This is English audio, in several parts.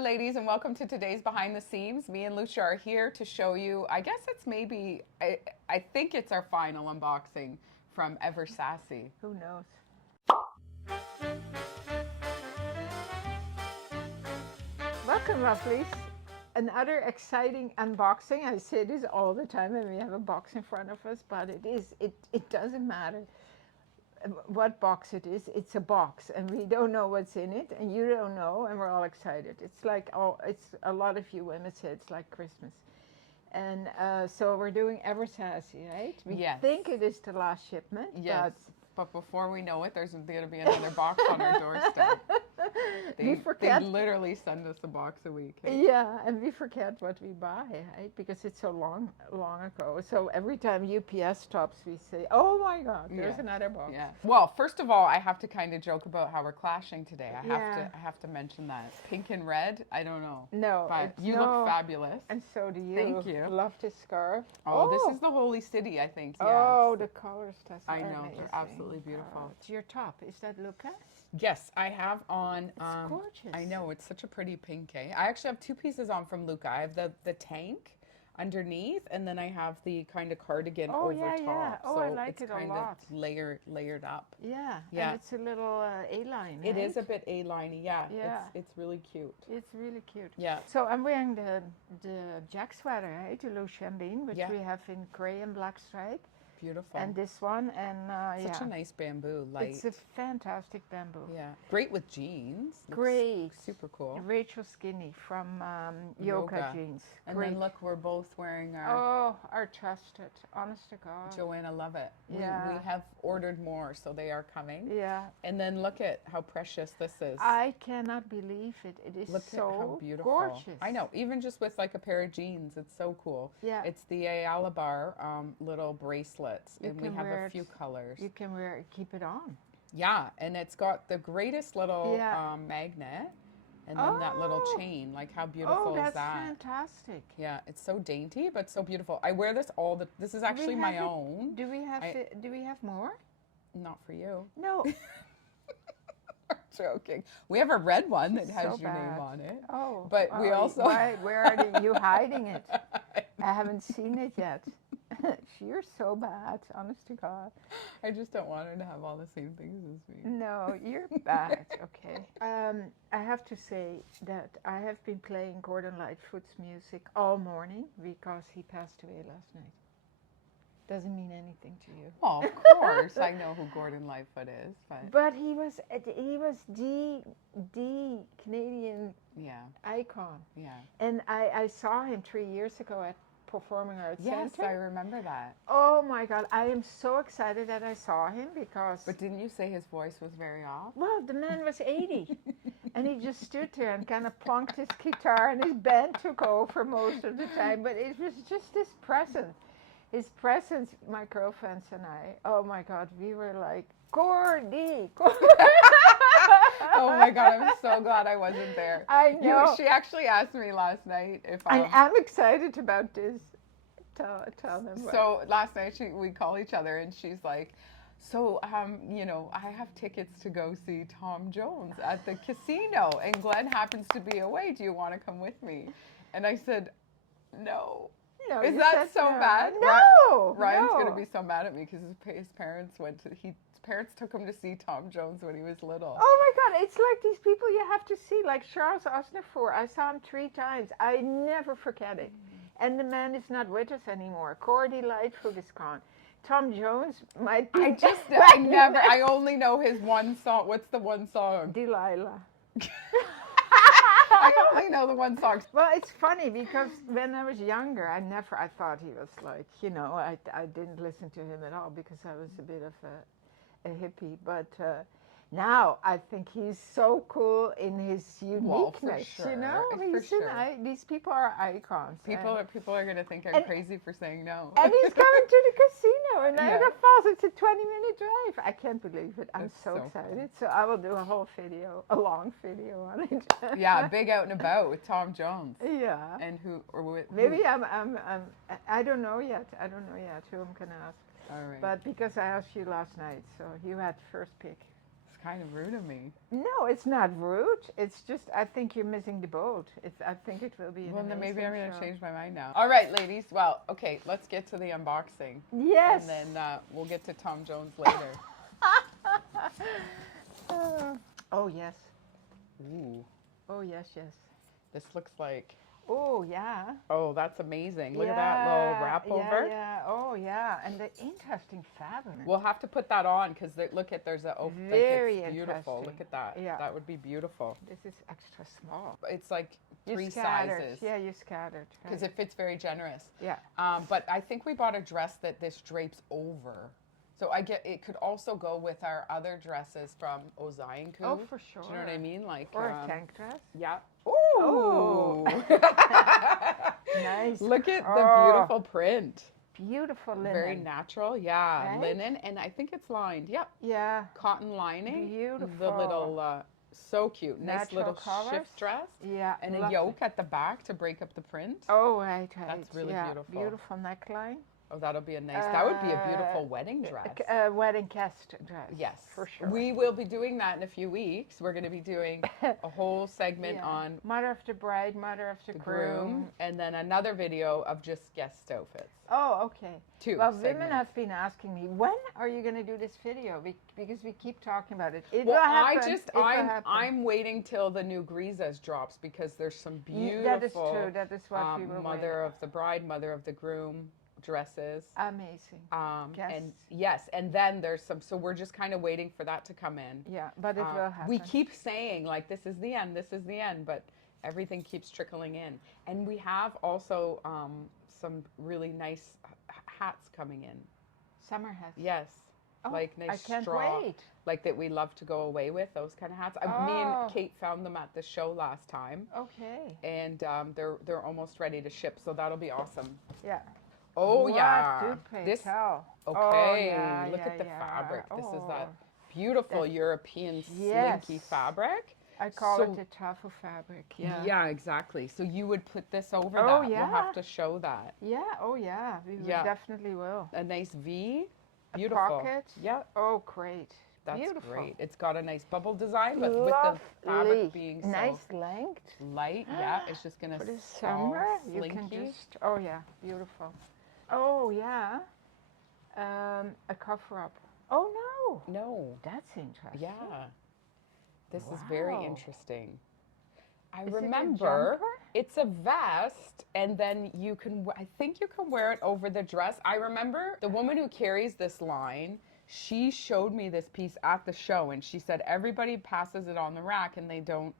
Hello, ladies, and welcome to today's Behind the Scenes. Me and Lousje are here to show you, I guess it's maybe, I think it's our final unboxing from Ever Sassy. Who knows? Welcome, lovelies. Another exciting unboxing. I say this all the time when we have a box in front of us, but it doesn't matter what box it is. It's a box, and we don't know what's in it, and you don't know, and we're all excited. It's like, it's a lot of you women say it's like Christmas. And so we're doing Ever Sassy, right? We think it is the last shipment. Yes, but before we know it, there's going to be another box on our doorstep. They literally send us a box a week. Hey? Yeah, and we forget what we buy, right? Because it's so long ago. So every time UPS stops, we say, "Oh my God, there's another box." Yeah. Well, first of all, I have to kind of joke about how we're clashing today. I have to mention that pink and red. I don't know. No, but you look fabulous. And so do you. Thank you. Love this scarf. Oh, this is the Holy City, I think. Yes. Oh, the colors. That's I know. amazing. They're absolutely beautiful. It's your top. Is that Luca? Yes, I have on. It's gorgeous. I know, it's such a pretty pink. I actually have two pieces on from Luca. I have the tank underneath, and then I have the kind of cardigan over top. Yeah. Oh, so I like it a lot. It's layered up. Yeah. And it's a little A-line. It right? is a bit A-liney. Yeah. It's really cute. It's really cute. Yeah. So I'm wearing the Jack sweater, right? The Lousje Bean, which we have in gray and black stripe. Beautiful. And this one, and such a nice bamboo, light. It's a fantastic bamboo. Yeah, great with jeans. Great, super cool. Rachel Skinny from Yoga Jeans. And great. then look, we're both wearing our trusted, honest to God. Joanna, love it. Yeah. We have ordered more, so they are coming. Yeah. And then look at how precious this is. I cannot believe it. It is look so at how beautiful. Gorgeous. I know, even just with like a pair of jeans, it's so cool. Yeah. It's the Alabar little bracelets, and we have a few colors. You can keep it on. Yeah, and it's got the greatest little magnet, and then that little chain. Like, how beautiful is that? Oh, that's fantastic. Yeah, it's so dainty, but so beautiful. I wear this this is actually my own. Do we have more? Not for you. No. I'm joking. We have a red one that has your name on it. Oh. But we also... Right, where are you hiding it? I haven't seen it yet. You're so bad, honest to God. I just don't want her to have all the same things as me. No, you're bad, okay. I have to say that I have been playing Gordon Lightfoot's music all morning because he passed away last night. Doesn't mean anything to you. Well, of course, I know who Gordon Lightfoot is, but he was the Canadian icon. Yeah. And I saw him 3 years ago at Performing Arts Center. Yes, I remember that. Oh my God, I am so excited that I saw him because... But didn't you say his voice was very off? Well, the man was 80 and he just stood there and kind of plunked his guitar, and his band took over most of the time, but it was just his presence. His presence, my girlfriends and I, oh my God, we were like, Gordy! Oh my God, I'm so glad I wasn't there. I know. She actually asked me last night if I'm excited about this. Tell them. So last night we call each other and she's like, so, you know, I have tickets to go see Tom Jones at the casino and Glenn happens to be away. Do you want to come with me? And I said, no. No, is that so bad? No. Ryan's going to be so mad at me because his parents his parents took him to see Tom Jones when he was little. Oh my God, it's like these people you have to see, like Charles Aznavour. I saw him 3 times. I never forget it. And the man is not with us anymore. Gordy Lightfoot is gone. Tom Jones might be. I only know his one song. What's the one song? Delilah. I only know the one song. Well, it's funny because when I was younger, I thought he was like, you know, I didn't listen to him at all because I was a bit of a hippie. But now I think he's so cool in his uniqueness. For sure. You know, these people are icons. People are going to think I'm crazy for saying no. And he's coming to the casino in Niagara Falls. It's a 20-minute drive. I can't believe it. I'm so excited. Cool. So I will do a long video on it. Yeah, big out and about with Tom Jones. Yeah. And Maybe I don't know yet. Who I'm gonna ask. All right. But because I asked you last night, so you had first pick. kind of rude of me. No, it's not rude. It's just I think you're missing the boat. I think it will be an Well, then maybe I'm amazing going to show. change my mind now. All right, ladies. Well, okay, let's get to the unboxing. Yes. And then we'll get to Tom Jones later. Oh yes. Ooh, Oh yes, yes. this looks like, Oh yeah. oh, that's amazing. Look at that little wrap over. Yeah. Oh yeah. And the interesting fabric. We'll have to put that on because look at, there's a, oh, Very like it's beautiful. interesting. Look at that. Yeah. That would be beautiful. This is extra small. It's like You 3 scattered. sizes. Yeah, you scattered. Because Right. it fits very generous. Yeah. But I think we bought a dress that this drapes over. So it could also go with our other dresses from Ozayanku. Oh, for sure. Do you know what I mean? Like Or a tank dress. Yeah. Oh. Nice. Look at the Oh. beautiful print. Beautiful linen. Very natural. Yeah. Right? Linen. And I think it's lined. Yep. Yeah. Cotton lining. Beautiful. The little, so cute. Nice Natural little colours. shift dress. Yeah. And a lovely. yoke at the back to break up the print. Oh, right. That's really yeah. beautiful. Beautiful neckline. Oh, that'll be a nice, that would be a beautiful wedding dress. Wedding cast dress. Yes, For sure. We will be doing that in a few weeks. We're going to be doing a whole segment Yeah. on Mother of the bride, mother of the the groom. groom, and then another video of just guest outfits. Oh, okay. Two Well, women segments. have been asking me, when are you going to do this video? Because we keep talking about it. It Well, will happen. I'm waiting till the new Grisas drops because there's some beautiful. That is true. That is what we were mother of the bride, mother of the groom dresses. Amazing. Yes. And yes, and then there's some. So we're just kind of waiting for that to come in. Yeah, but it will happen. We keep saying like this is the end, this is the end, but everything keeps trickling in. And we have also some really nice hats coming in. Summer hats. Yes, Oh, like nice I can't straw, wait. like that we love to go away with. Those kind of hats. Me Oh. and Kate found them at the show last time, Okay. and they're almost ready to ship. So that'll be awesome. Yeah. Oh What yeah, do pay this. tell? Okay, Oh, yeah, look yeah, at the yeah. fabric. This is that Oh. beautiful That- European Yes. slinky fabric. I call So- it the truffle fabric. Yeah. Yeah, exactly. So you would put this over Oh, that. yeah. We'll have to show that. Yeah. Oh, yeah. We Yeah. definitely will. A nice V. A Beautiful. pocket. Yeah, Oh, great. that's Beautiful. great. It's got a nice bubble design, but with the fabric being so nice length. light. Yeah, it's just gonna For the all summer, you can slinky. just. Oh yeah, beautiful. Oh yeah. A cover up. Oh no, No. that's interesting. Yeah. This is very Wow. interesting. I Is it a remember jumper? it's a vest, and then you can, I think you can wear it over the dress. I remember the woman who carries this line, she showed me this piece at the show, and she said everybody passes it on the rack and they don't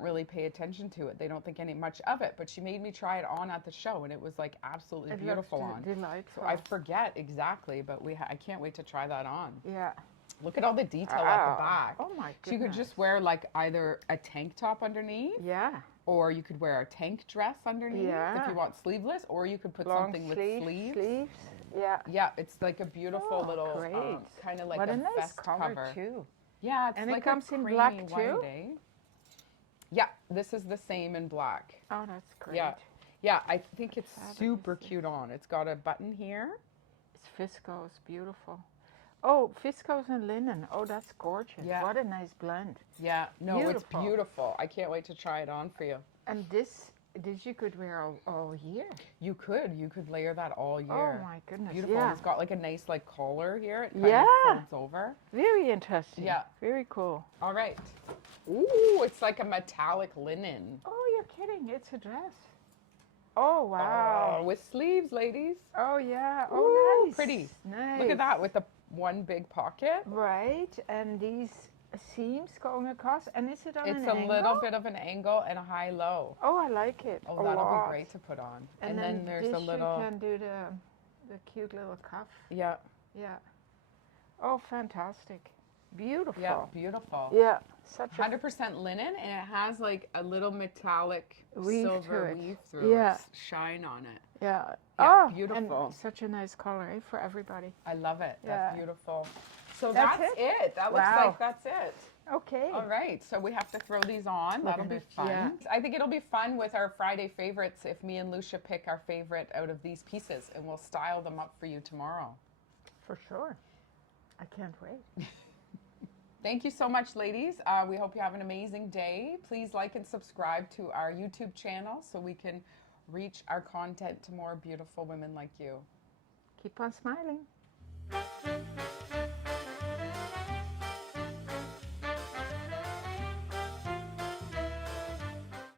really pay attention to it. They don't think any much of it, but she made me try it on at the show, and it was like absolutely It beautiful looks on. delightful. So I forget exactly, but I can't wait to try that on. yeah. Look at all the detail at the Oh. back. Oh my So you could goodness. just wear like either a tank top underneath, Yeah. or you could wear a tank dress underneath if Yeah. you want sleeveless, or you could put Long something with sleeves. sleeves. Yeah. Yeah, it's like a beautiful Oh, little, great. kind of like What a a nice vest color cover. too. Yeah, it's And it like comes a in creamy black, white too? day. Yeah, this is the same in black. Oh, that's great. Yeah. Yeah, I think it's Fabric is super this. cute on. It's got a button here. It's viscose, beautiful. Oh, viscose and linen. Oh, that's gorgeous. Yeah. What a nice blend. Yeah, no, Beautiful. it's beautiful. I can't wait to try it on for you. And this you could wear all year. You could layer that all year. Oh my goodness. Beautiful. Yeah. It's got like a nice like collar here. It kind Yeah. of folds over. Very interesting. Yeah. Very cool. All right. Ooh, it's like a metallic linen. Oh, you're kidding. It's a dress. Oh, wow. Oh, with sleeves, ladies. Oh, yeah. Ooh, Oh, nice. pretty. Nice. Look at that with the one big pocket. Right. And these seams going across. And is it on It's an a angle? little bit of an angle and a high-low. Oh, I like it. Oh, a that'll lot. be great to put on. And then there's this a little. you can do the cute little cuff. Yeah. Yeah. Oh, fantastic. Beautiful. Yeah. Beautiful. Yeah. Such a 100% linen, and it has like a little metallic Weave silver to it. weave through Yeah. shine on it. yeah. Yeah, Oh, beautiful. And such a nice color for everybody. I love it. Yeah. That's beautiful. So That's that's it. That looks Wow. like that's it. Okay. All right. So we have to throw these on. Look That'll at be it, fun. yeah. I think it'll be fun with our Friday favorites if me and Lousje pick our favorite out of these pieces, and we'll style them up for you tomorrow. For sure. I can't wait. Thank you so much, ladies. We hope you have an amazing day. Please like and subscribe to our YouTube channel so we can reach our content to more beautiful women like you. Keep on smiling.